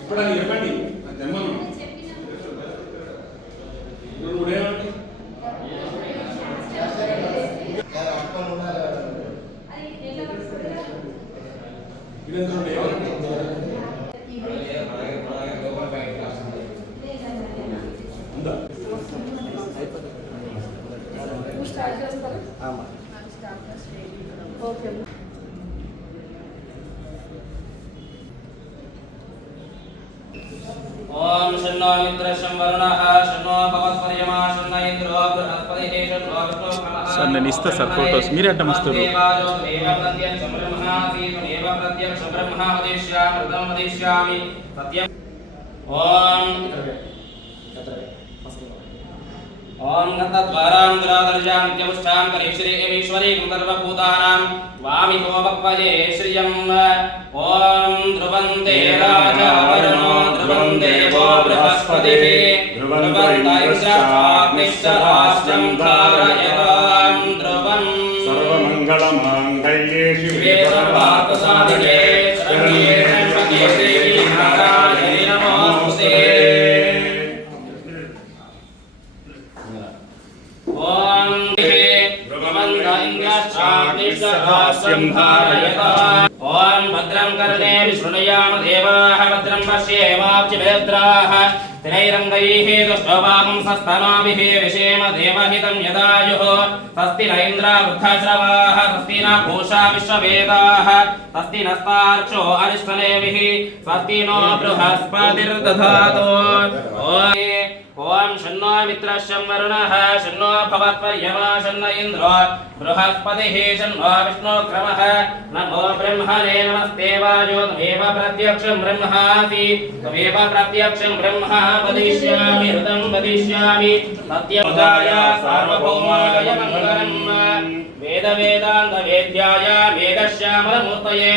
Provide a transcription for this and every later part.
ఇప్పుడు అది చెప్పండి జన్మను నువ్వేమండి స్టార్ట్ చేస్తారా? ఓకే. ओम शन्नो मित्रशं वरुणः शन्नो भवत्पर्यमा शन्न इंद्रो बृहस्पतिः शन्नो विष्णुः नमः सर నేను ఇస్తా సార్ ఫోటోస్ మీరు అడ్డం వస్తారు देवादेव प्रत्यक्षं ब्रह्मासि त्वमेव प्रत्यक्षं ब्रह्म वदिष्यामि सत्यम् ओम ओम गतद्वारां दुरादर्जां नित्यमुष्टां करीश्वरी एमीश्वरी सर्वभूतानां वामिको भक्वजे श्रियम् ओम ध्रुवन्ते राजा वरुणो ध्रुवं देवो बृहस्पतिः ध्रुवं इन्द्राग्निश्चराष्ट्रं धारयतां ध्रुवं सर्वमङ्गलमाङ्गल्ये शिवे सर्वार्थसाधिके शरण्ये त्र्यम्बके देवी नारायणी नमोस्तुते ओम ओम भद्रं कर्णे विष्णुयाम देवाः भद्रं पश्येमाब्जभद्राः तिरैरङ्गैः दुष्टवागं सस्तनाभिः विषेम देवहितं यदायुः स्वस्ति न इन्द्रा वृद्धश्रवाः स्वस्ति न पूषा विश्ववेदाः स्वस्ति नस्तार्क्ष्यो अरिष्टनेमिः स्वस्ति नो बृहस्पतिर्दधातु ओम शन्नो मित्रशं वरुणः शन्नो भवत्पर्यमा शन्न इन्द्रो बृहस्पतिः शन्नो विष्णुक्रमः नमो ब्रह्मणे नमस्ते वायो त्वमेव प्रत्यक्षं ब्रह्मासि त्वमेव प्रत्यक्षं ब्रह्म वदिष्यामि हृदं वदिष्यामि सत्यमुदाय सार्वभौमाय मङ्गलम् वेद वेदान्त वेद्याय मेघश्यामलमूर्तये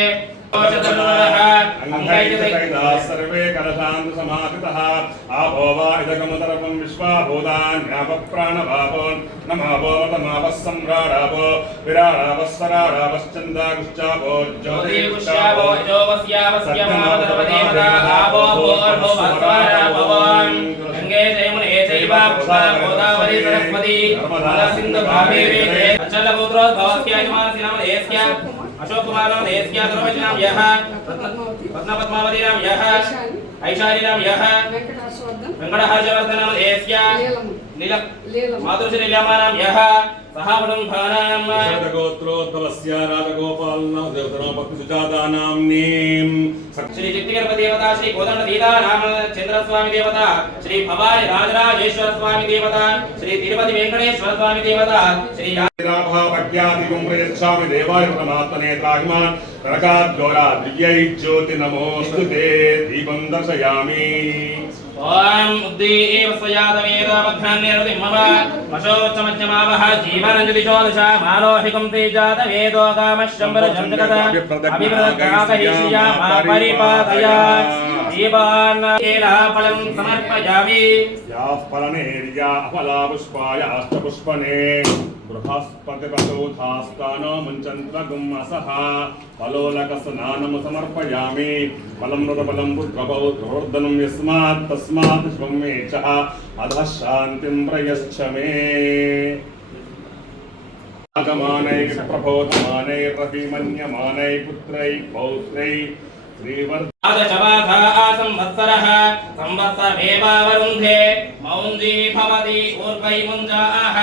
सर्वे कलशान्त समाहितः आपो वा इदगमुदरपं विश्वाभूतान्यापप्राणभावोन् नमावोमतमापः सम्राडापो विराडापस्वराडापश्चन्दागुश्चापो ज्योतिगुश्चापो जोवस्यावस्यमावदर्वदेवता आपो भूर्भुवस्वराभवान् गङ्गे जयमुने चैव गोदावरी सरस्वती नर्मदा सिन्धु कावेरी अचलपुत्रोद्भवस्य यजमानस्य नाम देयस्य अशोक कुमार नाम देयस्य सर्वजनाम यः रत्नपद्मावती नाम यः ऐशारी नाम यः वेंकटहर्षवर्धन नाम देयस्य नील मातुश्री लीलामा नाम यः सहावडंभानाम गोत्रोद्भवस्य राजगोपालनाम देवतानाम भक्ति सुजाता नाम्नीं श्री चित्तिगणपति देवता श्री कोदंड दीदा नाम चंद्र स्वामी देवता श्री भवानी राजराजेश्वर स्वामी देवता श्री तिरुपति वेंकटेश्वर स्वामी देवता श्री राभाभक्त्यादिगुम्प्रयच्छामि देवाय परमात्मने त्राहिमान् नरकाद्गौरा दिव्यै ज्योति नमोऽस्तुते दीपं दर्शयामि ओम उद्दीव स्वजातवेदोपघ्नान्यरुति मम मशोच्चमध्यमावः जीवनञ्जलिचोदशा मालोहिकं तेजातवेदो कामश्चम्बरजं जगत अभिप्रदत्ताकहीशिया मा परिपादया जीवान्नकेलाफलं समर्पयामि याः फलनेर्या फलापुष्पायाष्टपुष्पणे बृहस्पतिपशोधास्तानो मुञ्चन्त्वगुम्मसः फलोलकस्नानं समर्पयामि फलं रुद्रफलं रुद्रपौत्रवर्धनं यस्मात् तस्मात् शुभं मे च अधः शान्तिं प्रयच्छ मे आगमानैः प्रबोधमानैरभिमन्यमानैः पुत्रैः पौत्रैः आदशवाधा संवत्सरः संवत्सरमेवावरुन्धे मौञ्जी भवति ऊर्ध्वैमुञ्जाः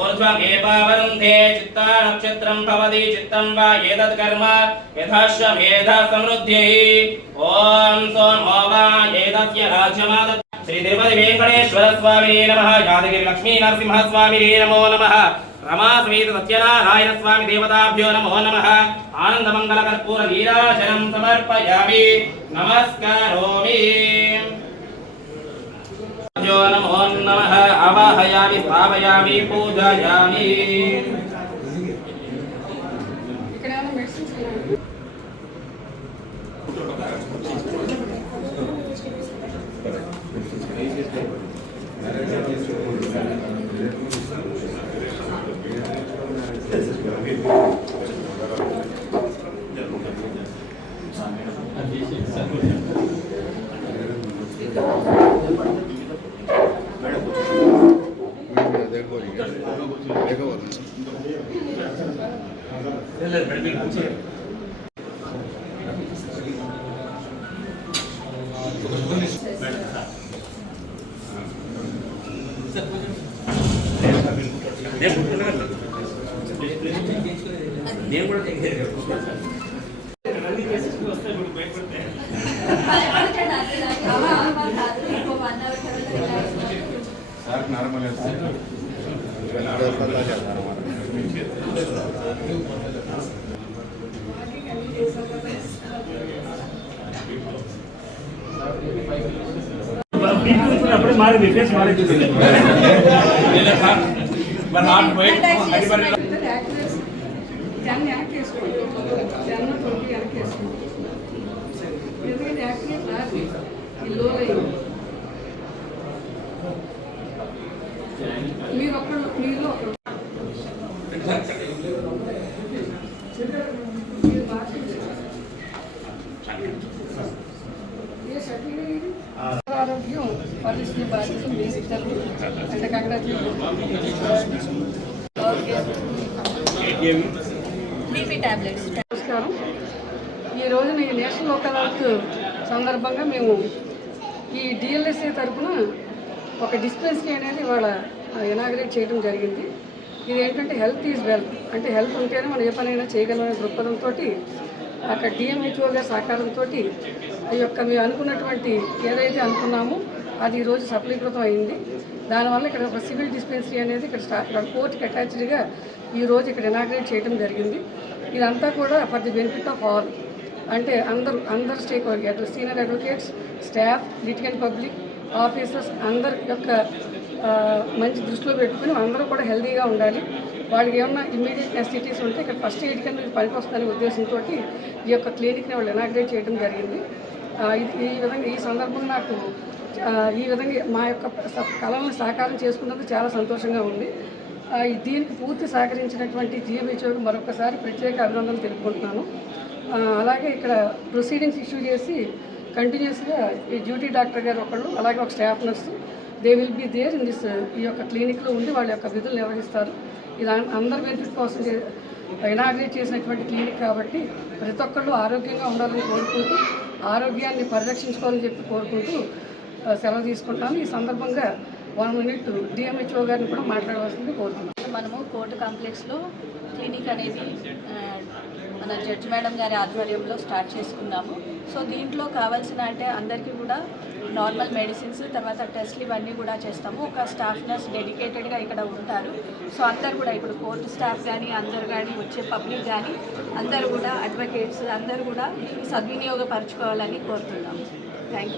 ऊर्ध्वमेवावरुन्धे चित्ता नक्षत्रं भवति चित्तं वा एतत् कर्म यथाश्च मेधा समृद्धिः ॐ सोमो वा एतस्य राज्यमादत् श्री तिरुपति वेंकटेश्वर स्वामिने नमः यादगिरि लक्ष्मी नरसिंह स्वामिने नमो नमः रमा समेत सत्यनारायण स्वामी देवताभ्यो नमो नमः आनंदमंगल कर्पूर नीराजनं समर्पयामि नमस्कारोमि भ्यो नमो नमः आवाहयामि स्थापयामि पूजयामि నేను కూడా అప్పుడే మారింది ఫేస్ మారింది యాక్ట్ చేసుకోండి 10-20 యాక్ట్ చేసుకోండి ఎందుకంటే యాక్టివేట్ రాదు ఈ లో మీరు ఒకళ్ళు మీరు ఒకళ్ళు ఆరోగ్యం పరిస్థితి బాధ్యత మీ ఇద్దరు అంటే నమస్కారం. ఈ రోజున ఈ నేషనల్ లోకల్ హెల్త్ సందర్భంగా మేము ఈ డిఎల్ఎస్ఏ తరఫున ఒక డిస్పెన్సరీ అనేది ఇవాళ ఇనాగ్రేట్ చేయడం జరిగింది. ఇది ఏంటంటే హెల్త్ ఈజ్ వెల్త్, అంటే హెల్త్ ఉంటేనే మనం ఏ పనైనా చేయగలమనే దృక్పథంతో అక్కడ డిఎంహెచ్ఓ గారి సహకారంతో ఈ యొక్క మేము అనుకున్నటువంటి ఏదైతే అనుకున్నామో అది ఈరోజు సఫలీకృతం అయింది. దానివల్ల ఇక్కడ ఒక సివిల్ డిస్పెన్సరీ అనేది ఇక్కడ కోర్టుకి అటాచ్డ్గా ఈరోజు ఇక్కడ ఇనాగ్రేట్ చేయడం జరిగింది. ఇదంతా కూడా for the benefit of all, అంటే అందరు stake holders, senior advocates, staff, litigant public officers అందరి యొక్క మంచి దృష్టిలో పెట్టుకుని అందరూ కూడా హెల్తీగా ఉండాలి. వాళ్ళకి ఏమన్నా ఇమ్మీడియట్ నెసిటీస్ ఉంటే ఇక్కడ ఫస్ట్ ఎయిడ్ కింద పనికి వస్తుందనే ఉద్దేశంతో ఈ యొక్క క్లినిక్ని వాళ్ళు ఇనాగ్రేట్ చేయడం జరిగింది. ఈ విధంగా ఈ సందర్భంగా నాకు ఈ విధంగా మా యొక్క కళలను సాకారం చేసుకున్నందుకు చాలా సంతోషంగా ఉంది. దీనికి పూర్తి సహకరించినటువంటి జిఎంహెచ్ఓకి మరొకసారి ప్రత్యేక అభినందనలు తెలుపుకుంటున్నాను. అలాగే ఇక్కడ ప్రొసీడింగ్స్ ఇష్యూ చేసి కంటిన్యూస్గా ఈ డ్యూటీ డాక్టర్ గారు ఒకళ్ళు, అలాగే ఒక staff nurse, they will be there in this ఈ యొక్క క్లినిక్లో ఉండి వాళ్ళ యొక్క విధులు నిర్వహిస్తారు. ఇది అందరి బెనిఫిట్ కోసం ఇనాగ్రేట్ చేసినటువంటి క్లినిక్ కాబట్టి ప్రతి ఒక్కళ్ళు ఆరోగ్యంగా ఉండాలని కోరుకుంటూ, ఆరోగ్యాన్ని పరిరక్షించుకోవాలని చెప్పి కోరుకుంటూ సెలవు తీసుకుంటాను. ఈ సందర్భంగా 1 minute డిఎంహెచ్ఓ గారిని కూడా మాట్లాడవలసింది కోరుతున్నాను. మనము కోర్టు కాంప్లెక్స్లో క్లినిక్ అనేది మన జడ్జి మేడం గారి ఆధ్వర్యంలో స్టార్ట్ చేసుకున్నాము. సో దీంట్లో కావాల్సిన అంటే అందరికీ కూడా నార్మల్ మెడిసిన్స్, తర్వాత టెస్ట్లు ఇవన్నీ కూడా చేస్తాము. ఒక స్టాఫ్ నర్స్ డెడికేటెడ్గా ఇక్కడ ఉంటారు. సో అందరు కూడా ఇప్పుడు కోర్టు స్టాఫ్ కానీ అందరు కానీ వచ్చే పబ్లిక్ కానీ అందరూ కూడా అడ్వకేట్స్ అందరూ కూడా సద్వినియోగపరచుకోవాలని కోరుతున్నాము. Thank you.